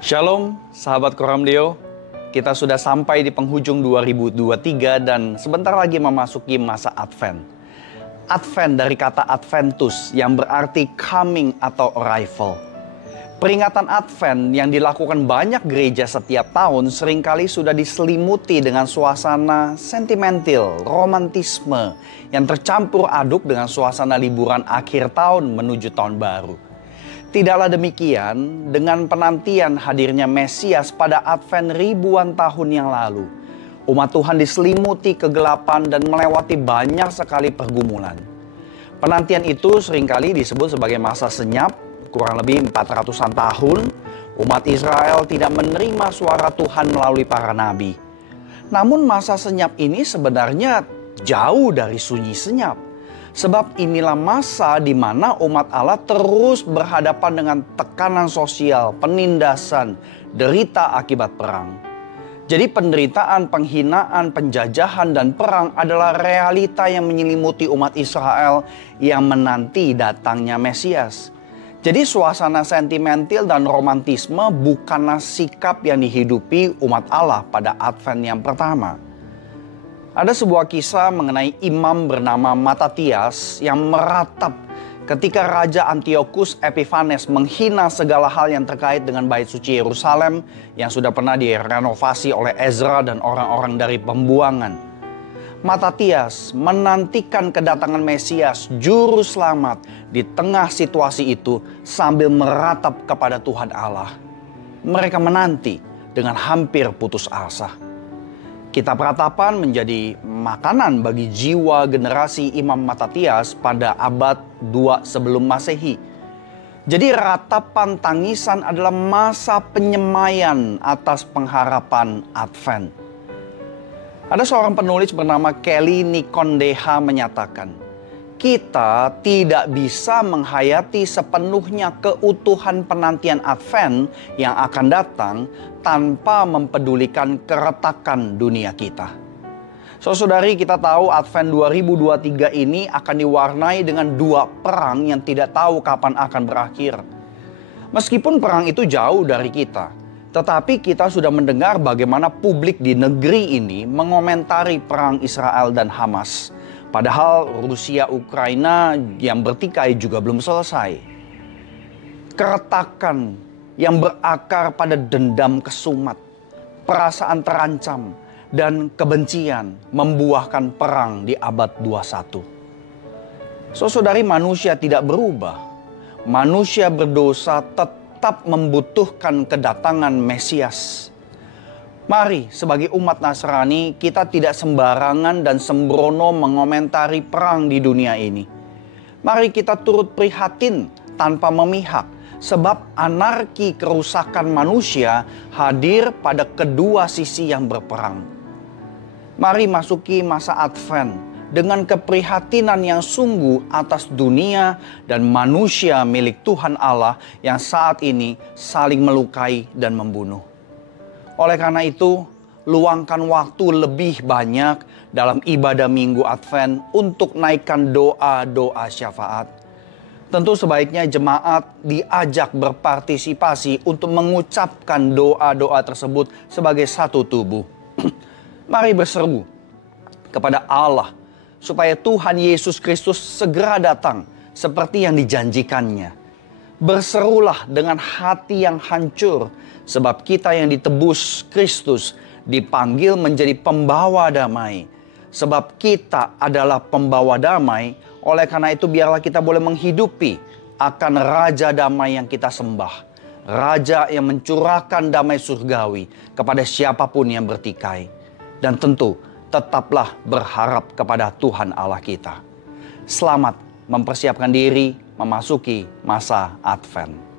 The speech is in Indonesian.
Shalom, sahabat Koramdeo. Kita sudah sampai di penghujung 2023 dan sebentar lagi memasuki masa Advent. Advent dari kata Adventus yang berarti coming atau arrival. Peringatan Advent yang dilakukan banyak gereja setiap tahun seringkali sudah diselimuti dengan suasana sentimental, romantisme yang tercampur aduk dengan suasana liburan akhir tahun menuju tahun baru. Tidaklah demikian dengan penantian hadirnya Mesias pada Advent ribuan tahun yang lalu. Umat Tuhan diselimuti kegelapan dan melewati banyak sekali pergumulan. Penantian itu seringkali disebut sebagai masa senyap, kurang lebih 400-an tahun. Umat Israel tidak menerima suara Tuhan melalui para nabi. Namun masa senyap ini sebenarnya jauh dari sunyi senyap. Sebab inilah masa di mana umat Allah terus berhadapan dengan tekanan sosial, penindasan, derita akibat perang. Jadi penderitaan, penghinaan, penjajahan, dan perang adalah realita yang menyelimuti umat Israel yang menanti datangnya Mesias. Jadi suasana sentimental dan romantisme bukanlah sikap yang dihidupi umat Allah pada Advent yang pertama. Ada sebuah kisah mengenai imam bernama Matatias yang meratap ketika Raja Antiochus Epiphanes menghina segala hal yang terkait dengan bait suci Yerusalem yang sudah pernah direnovasi oleh Ezra dan orang-orang dari pembuangan. Matatias menantikan kedatangan Mesias, juru selamat, di tengah situasi itu sambil meratap kepada Tuhan Allah. Mereka menanti dengan hampir putus asa. Kitab Ratapan menjadi makanan bagi jiwa generasi Imam Matatias pada abad 2 sebelum Masehi. Jadi ratapan tangisan adalah masa penyemaian atas pengharapan Advent. Ada seorang penulis bernama Kelly Nikondeha menyatakan, kita tidak bisa menghayati sepenuhnya keutuhan penantian Advent yang akan datang tanpa mempedulikan keretakan dunia kita. Saudari, kita tahu Advent 2023 ini akan diwarnai dengan dua perang yang tidak tahu kapan akan berakhir. Meskipun perang itu jauh dari kita, tetapi kita sudah mendengar bagaimana publik di negeri ini mengomentari perang Israel dan Hamas. Padahal Rusia Ukraina yang bertikai juga belum selesai. Keretakan yang berakar pada dendam kesumat, perasaan terancam, dan kebencian membuahkan perang di abad 21. Saudari, manusia tidak berubah. Manusia berdosa tetap membutuhkan kedatangan Mesias. Mari sebagai umat Nasrani kita tidak sembarangan dan sembrono mengomentari perang di dunia ini. Mari kita turut prihatin tanpa memihak. Sebab anarki kerusakan manusia hadir pada kedua sisi yang berperang. Mari masuki masa Advent dengan keprihatinan yang sungguh atas dunia dan manusia milik Tuhan Allah yang saat ini saling melukai dan membunuh. Oleh karena itu, luangkan waktu lebih banyak dalam ibadah Minggu Advent untuk naikkan doa-doa syafaat. Tentu sebaiknya jemaat diajak berpartisipasi untuk mengucapkan doa-doa tersebut sebagai satu tubuh. Mari berseru kepada Allah supaya Tuhan Yesus Kristus segera datang seperti yang dijanjikannya. Berserulah dengan hati yang hancur, sebab kita yang ditebus Kristus dipanggil menjadi pembawa damai. Sebab kita adalah pembawa damai, oleh karena itu biarlah kita boleh menghidupi akan Raja damai yang kita sembah. Raja yang mencurahkan damai surgawi kepada siapapun yang bertikai. Dan tentu tetaplah berharap kepada Tuhan Allah kita. Selamat mempersiapkan diri memasuki masa Advent.